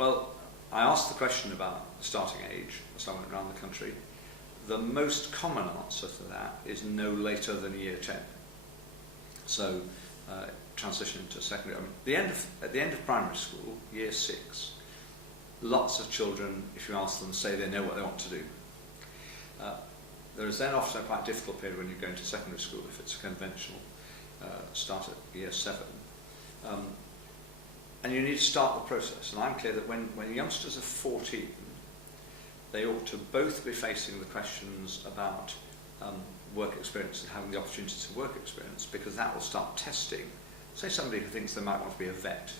Well, I asked the question about the starting age as I went around the country. The most common answer to that is no later than year 10. So transition to secondary. I mean, at the end of primary school, year 6, lots of children, if you ask them, say they know what they want to do. There is then often a quite difficult period when you go into secondary school if it's a conventional start at year 7. And you need to start the process. And I'm clear that when youngsters are 14, they ought to both be facing the questions about work experience and having the opportunity to work experience, because that will start testing. Say somebody who thinks they might want to be a vet.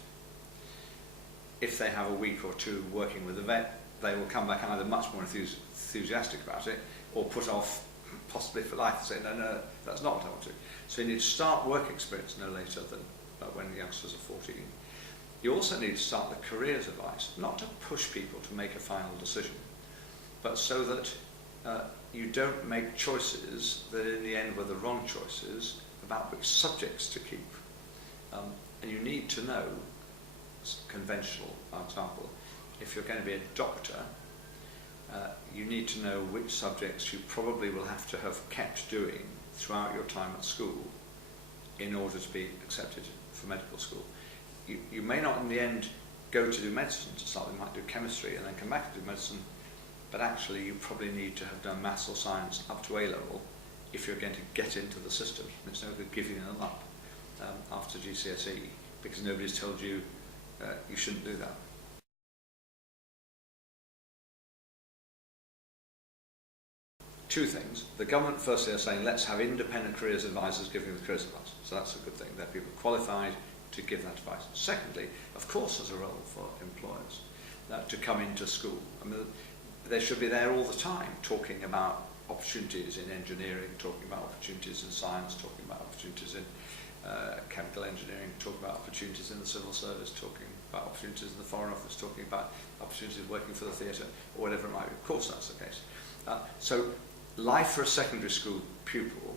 If they have a week or two working with a vet, they will come back either much more enthusiastic about it, or put off possibly for life and say, no, that's not what I want to do. So you need to start work experience no later than when the youngsters are 14. You also need to start the careers advice, not to push people to make a final decision, but so that you don't make choices that in the end were the wrong choices about which subjects to keep. And you need to know, conventional example, if you're going to be a doctor, you need to know which subjects you probably will have to have kept doing throughout your time at school in order to be accepted for medical school. You may not in the end go to do medicine to start. You might do chemistry and then come back and do medicine, but actually you probably need to have done maths or science up to A level if you're going to get into the system. It's no good giving them up after GCSE because nobody's told you you shouldn't do that. Two things. The government firstly are saying let's have independent careers advisors giving the careers advice. So that's a good thing. They're people qualified to give that advice. Secondly, of course there's a role for employers to come into school. I mean, they should be there all the time talking about opportunities in engineering, talking about opportunities in science, talking about opportunities in chemical engineering, talking about opportunities in the civil service, talking about opportunities in the Foreign Office, talking about opportunities working for the theatre, or whatever it might be. Of course that's the case. So life for a secondary school pupil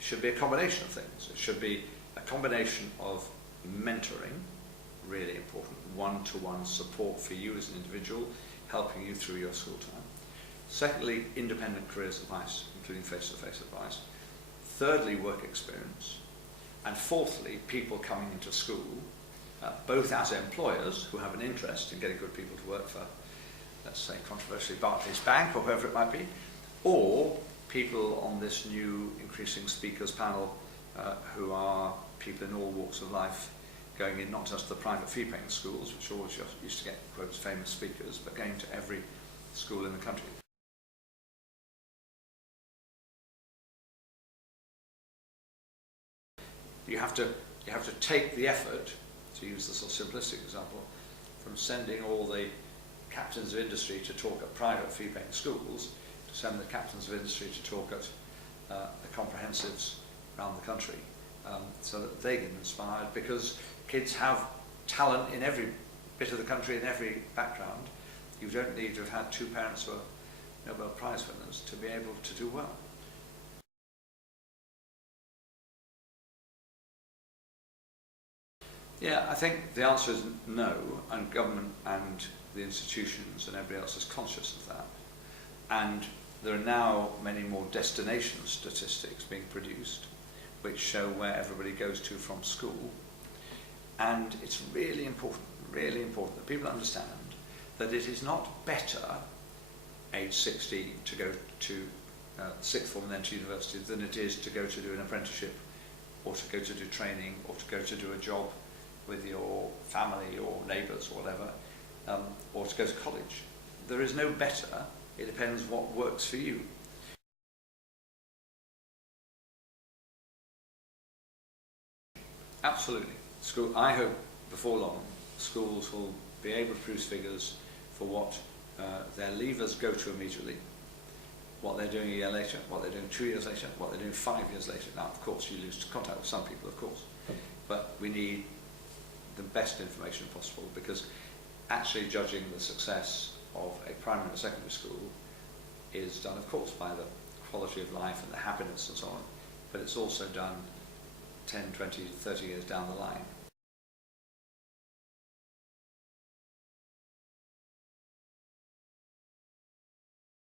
should be a combination of things. It should be a combination of mentoring, really important, one-to-one support for you as an individual, helping you through your school time. Secondly, independent careers advice, including face-to-face advice. Thirdly, work experience. And fourthly, people coming into school, both as employers who have an interest in getting good people to work for, let's say controversially, Barclays Bank or whoever it might be, or people on this new increasing speakers panel who are people in all walks of life, going in not just the private fee-paying schools, which always used to get quotes famous speakers, but going to every school in the country. You have to take the effort, to use the sort of simplistic example, from sending all the captains of industry to talk at private fee-paying schools, to send the captains of industry to talk at the comprehensives around the country, so that they get inspired, because kids have talent in every bit of the country, in every background. You don't need to have had two parents who are Nobel Prize winners to be able to do well. Yeah, I think the answer is no, and government and the institutions and everybody else is conscious of that. And there are now many more destination statistics being produced which show where everybody goes to from school. And it's really important that people understand that it is not better, age 16, to go to sixth form and then to university than it is to go to do an apprenticeship, or to go to do training, or to go to do a job with your family or neighbours or whatever, or to go to college. There is no better. It depends what works for you. Absolutely. School, I hope before long schools will be able to produce figures for what their leavers go to immediately, what they're doing a year later, what they're doing 2 years later, what they're doing 5 years later. Now, of course, you lose contact with some people, of course, but we need the best information possible, because actually judging the success of a primary and secondary school is done, of course, by the quality of life and the happiness and so on, but it's also done 10, 20, 30 years down the line.